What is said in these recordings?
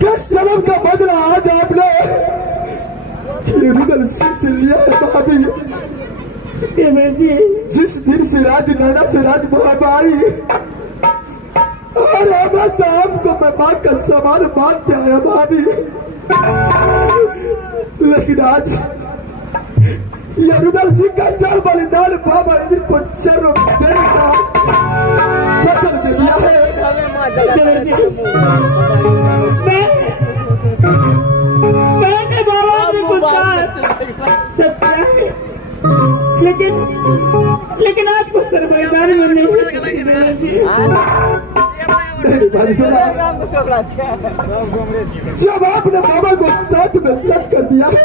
किस जन्म का बदला आज आपने ये रुदल सिंह से लिया है भाभी। जिस दिन से राज नैना से राज महाबाई और अम्मा साहब को मैं मां का समान मानते आया भाभी, लेकिन आज ये रुदल सिंह का चल बलिदान बाबा इंद्र को चरण देने का वचन दे दिया है। मैंने बाबा ने कुछ सत्य है, लेकिन आपको सरबराही में नहीं। जब आपने बाबा को सत्य में सत्य कर दिया है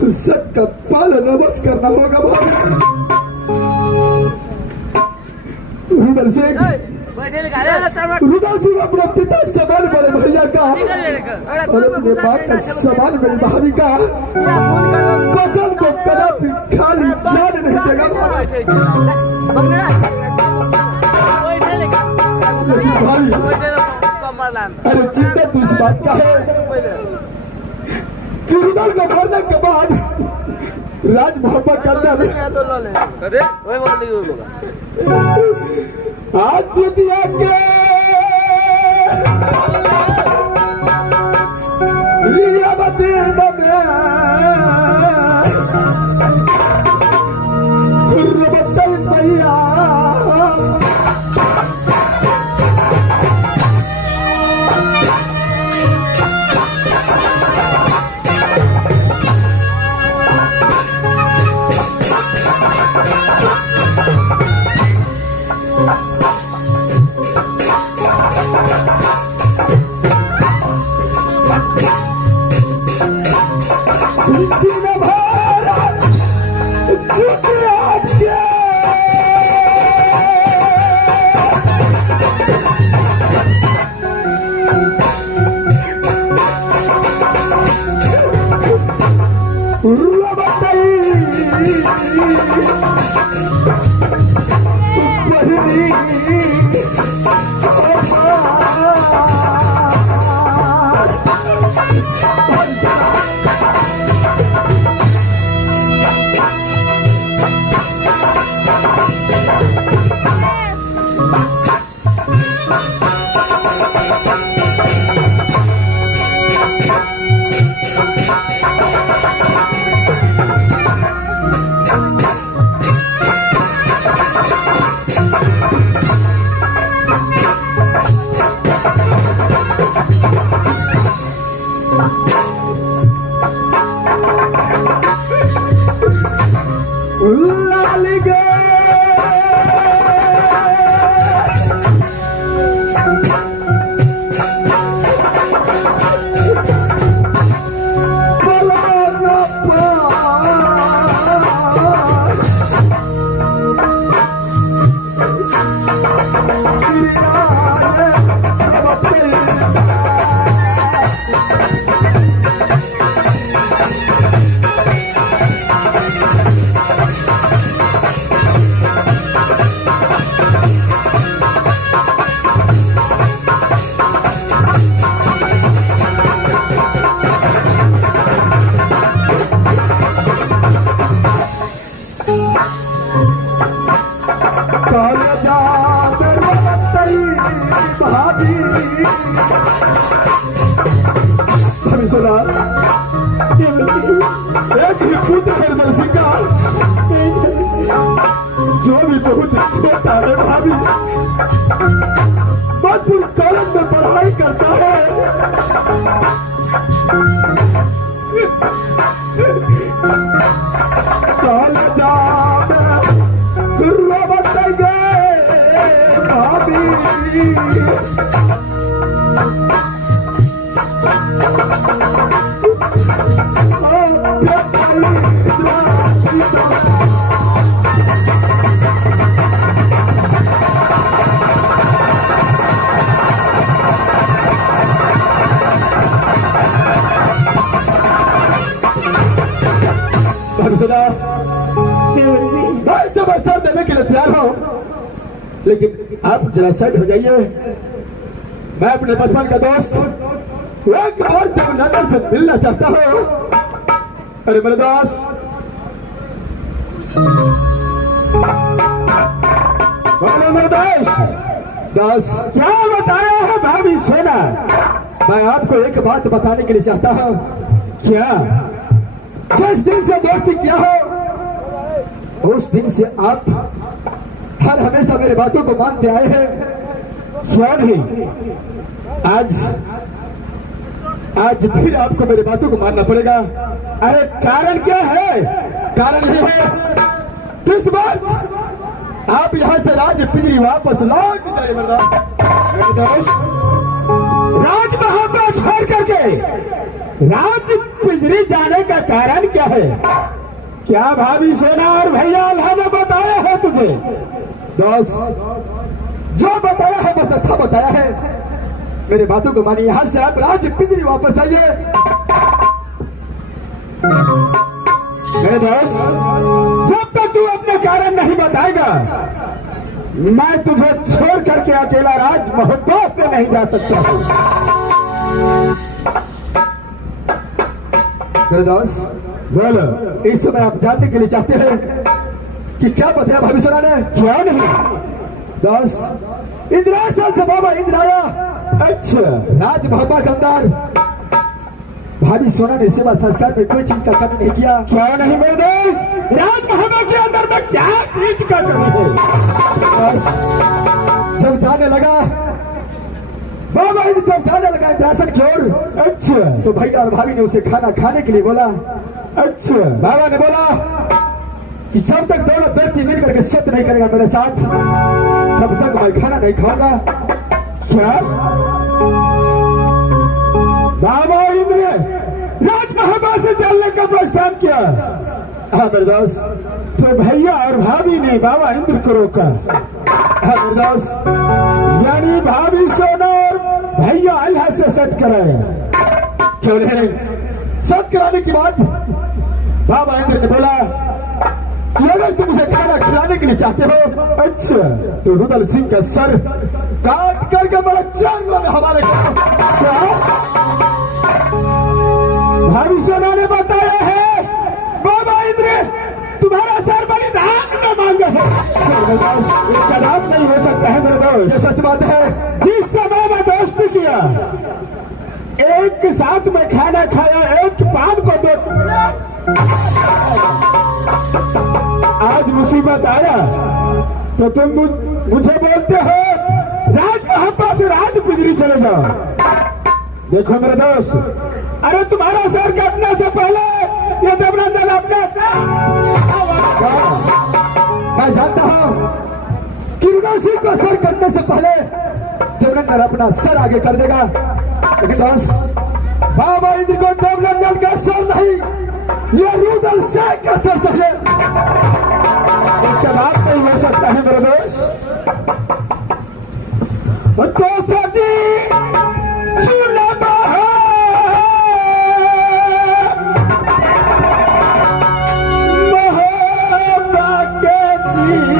तो सत्य का पालन अवश्य करना होगा भाभी। रुदल सिंह अपने पिता समान बड़े भैया का और अपने माँ का समान मेरी भाभी का वचन को कदापि खाली जान नहीं देगा भाभी। अरे चिंता तो इस बात का है कि रुदल को मरने के बाद राज मोहब्बत के अंदर आज दिया के भैया सुना देवर जी मैं सब असर देने के लिए तैयार हूं, लेकिन आप जरा साइड हो जाइए। मैं अपने बचपन का दोस्त एक बार देवनंदन से मिलना चाहता हूं। अरे मेरे दोस्त, बोलो मेरे दोस्त क्या बताया है भाभी सेना? मैं आपको एक बात बताने के लिए चाहता हूं। क्या? जिस दिन से दोस्ती किया हो उस दिन से आप हर हमेशा मेरी बातों को मानते आए हैं। क्यों नहीं? आज फिर आपको मेरी बातों को मानना पड़ेगा। अरे कारण क्या है? कारण यह है किस बात आप यहाँ से राज पिंजरी वापस लौट जाइए। मेरे दोस्त, राज महाबा छोड़ करके राज पिंजरी जाने का कारण क्या है? क्या भाभी सेना और भैया अल्लाह ने बताया है तुझे? दोस्त, जो बताया है बहुत अच्छा बताया है। मेरी बातों को मानिए, यहाँ से आप राज पिंजरी वापस आइए। मेरे दोस्त, जब तक तू अपने कारण नहीं बताएगा मैं तुझे छोड़ करके अकेला राज मोहब्बत में नहीं जा सकता हूँ। मेरे दोस्त, बोलो। इस समय आप जानने के लिए चाहते हैं कि क्या बताया भाभी सोना ने? क्यों नहीं? दोस्त, इंदिरा से बाबा इंदिरा आया। अच्छा, राज मोहब्बत के अंदर भाभी सोना ने सेवा संस्कार में कोई चीज का कमी नहीं किया। क्यों नहीं मेरे दोस्त? राज मोहब्बत के अंदर में क्या चीज का कमी है? जब जाने लगा बाबा जब जाने लगा इंद्रासन की ओर, अच्छा तो भैया और भाभी ने उसे खाना खाने के लिए बोला। अच्छा, बाबा ने बोला कि जब तक दोनों व्यक्ति मिलकर के सत्य नहीं करेगा मेरे साथ, तब तक मैं खाना नहीं खाऊंगा। क्या? बाबा इंद्र राज महाबा से चलने का प्रस्ताव किया? हाँ मेरे दोस्त। तो भैया और भाभी ने बाबा इंद्र को रोका? हाँ मेरे दोस्त। यानी भाभी सोना और भैया अल्लाह से सत कराया? क्यों नहीं? सत कराने के बाद बाबा इंद्र ने बोला कि अगर तुम उसे खाना खिलाने के लिए चाहते हो, अच्छा, तो रुदल सिंह का सर काट करके मेरे चारों में हवाले करो। भाभी सोना ने बताया है बाबा इंद्र तुम्हारा सर बलिदान में मांगा है। इसका लाभ नहीं हो सकता है मेरे दोस्त। ये सच बात है। जिस समय में दोस्ती किया, एक साथ में खाना खाया, एक पान को दो, आज मुसीबत आया तो तुम मुझे बोलते हो राज महाबा से राज पिंजरी चले जाओ। देखो मेरे दोस्त, अरे तुम्हारा सर कटने से पहले ये देवनंदन अपने मैं जानता हूं कि रुदल सिंह को सर कटने से पहले देवनंदन अपना सर आगे कर देगा, लेकिन दोस्त, बाबा इंद्र को देवनंदन का सर नहीं, ये रुदल सिंह का सर चाहिए। इसका बात नहीं हो सकता है मेरे दोस्त। तो सती सुनमा मोहब्बा के दिल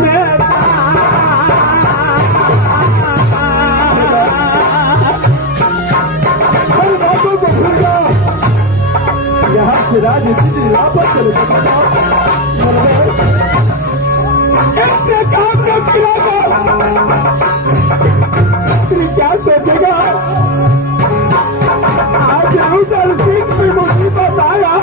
में हर बातों को भूल जा, यहाँ से राज पिंजरी वापस चले जाओ। इससे काम न किया क्या सोचेगा? आज रुदल सिंह की मुसीबत आया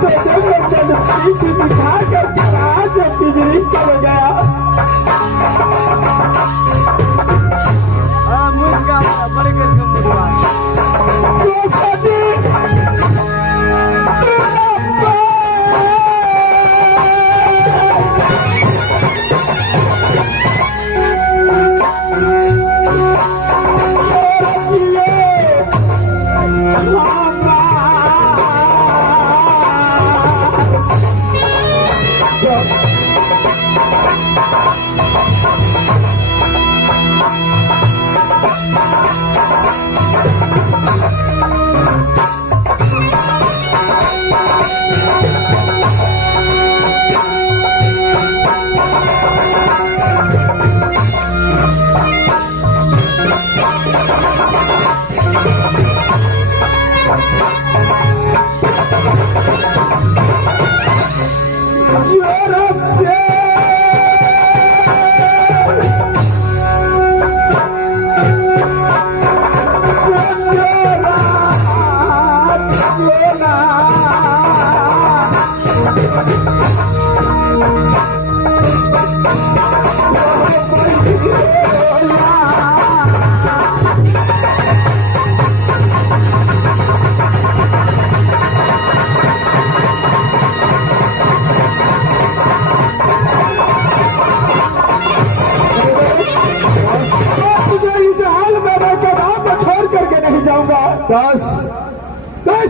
तो देवनंदन पीठ दिखा कर राज पिंजरी चल गया। तो सदी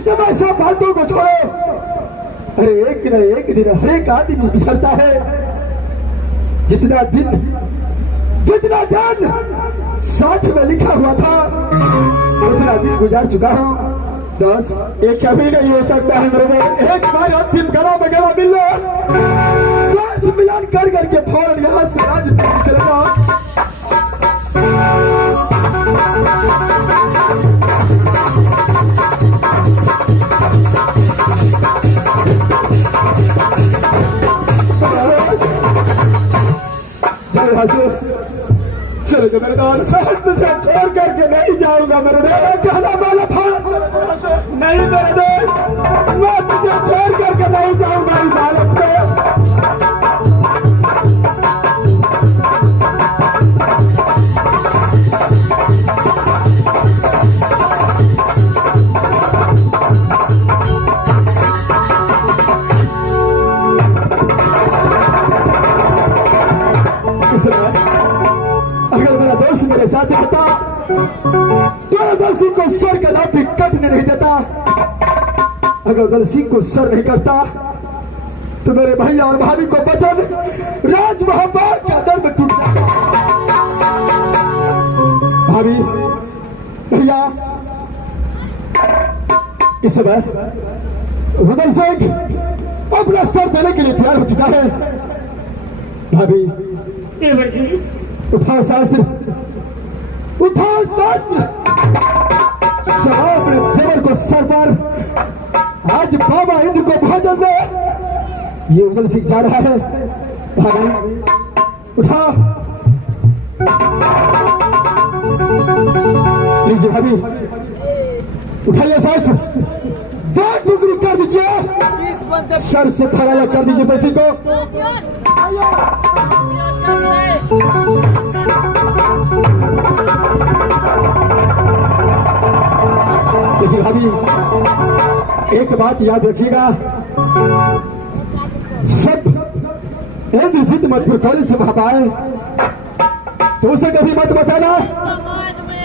सब ऐसा बातों को छोड़ो। अरे एक न एक दिन हर एक आदमी बिछड़ता है। जितना दिन साथ में लिखा हुआ था उतना दिन गुजार चुका हूँ। दोस्त ये कभी नहीं हो सकता है मेरे दोस्त। एक बार अंतिम गला में गला मिल लो। दोस्त मिलन कर करके फौरन यहाँ से राजनीति चले जाओ। चलो जो मेरे दोस्त, तुझे छोड़ करके नहीं जाऊंगा मेरे दोस्त। कहना वाला था नहीं मेरे दोस्त, मैं तुझे छोड़ करके नहीं जाऊंगा इस हालत में। अगर मेरा दोस्त मेरे साथ होता तो दलसिंह को सर कदापि कटने नहीं देता। अगर दलसिंह को सर नहीं करता तो मेरे भैया और भाभी को वचन राज महाबाग के अंदर में टूट जाता। भाभी भैया इस समय रुदल सिंह अपना सर देने के लिए तैयार हो चुका है। भाभी देवर जी, उठाओ शास्त्र, उठाओ शास्त्र। अपने देवर को सर पर आज बाबा इंद्र को भोजन दे। ये उदल सिंह जा रहा है। भाभी उठाओ, लीजिए भाभी उठाइए शास्त्र। 2 टुकड़ी कर दीजिए, सर से थोड़ा अलग कर दीजिए उदल सिंह को। लेकिन अभी एक बात याद रखिएगा, सब इंद्रजीत मध्य कॉलेज से वहां आए तो उसे कभी मत बताना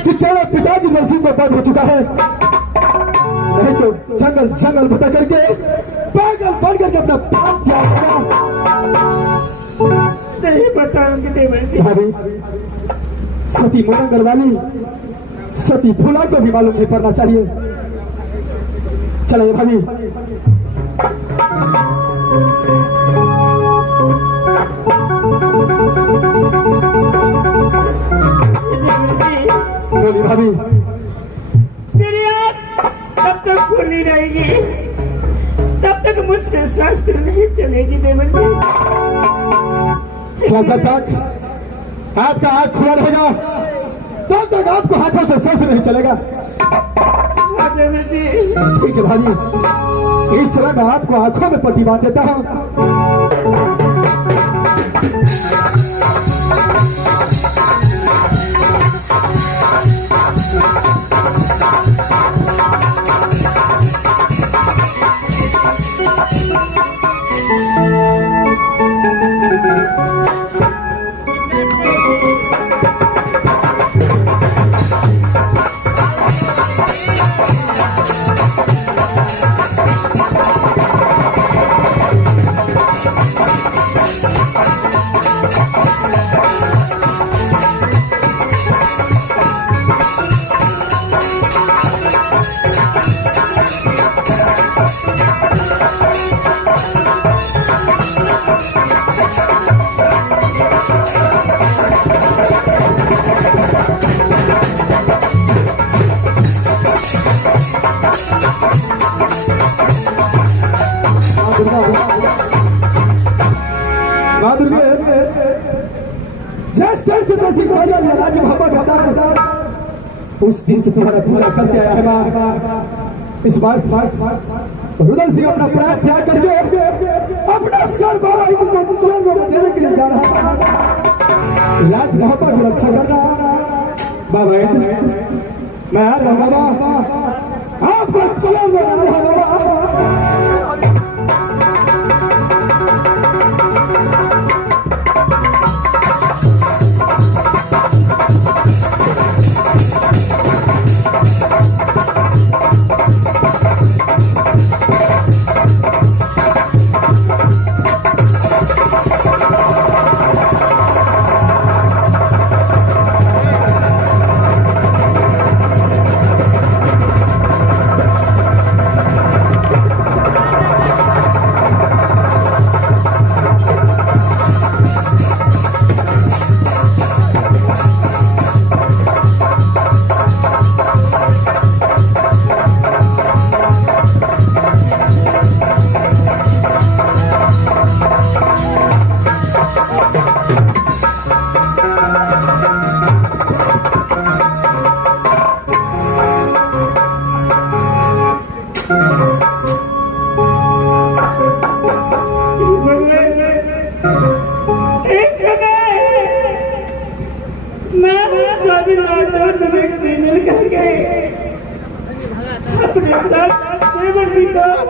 कि तेरा पिताजी नरसिंह को पद हो चुका है। नहीं तो जंगल भटक करके पागल बन करके अपना प्राण त्याग देगा। नहीं बताऊंगी देवर जी। भाभी सती मोरंगल वाली सती फूला को भी मालूम नहीं पड़ना चाहिए। चलिए भाभी बोली भाभी। मेरी आँख तब तक खुली रहेगी, तब तक मुझसे शास्त्र नहीं चलेगी देवर जी। क्या जब तक आपका आँख खुला रहेगा तब तक आपको हाथों से शस्त्र नहीं चलेगा। देवर जी, ठीक है भाभी, इस तरह मैं आपको आंखों में पट्टी बांध देता हूँ। उस दिन से तुम्हारा पूरा करते आया है मां। इस बार रुदल सिंह अपना प्राण त्याग करके अपना सर बाबा को स्वर्ग में देने के लिए जा रहा था। राज मोहब्बत की रक्षा कर रहा बाबा। मैं आ रहा बाबा, आपको स्वर्ग में आ रहा बाबा। इस समय मैं स्वामी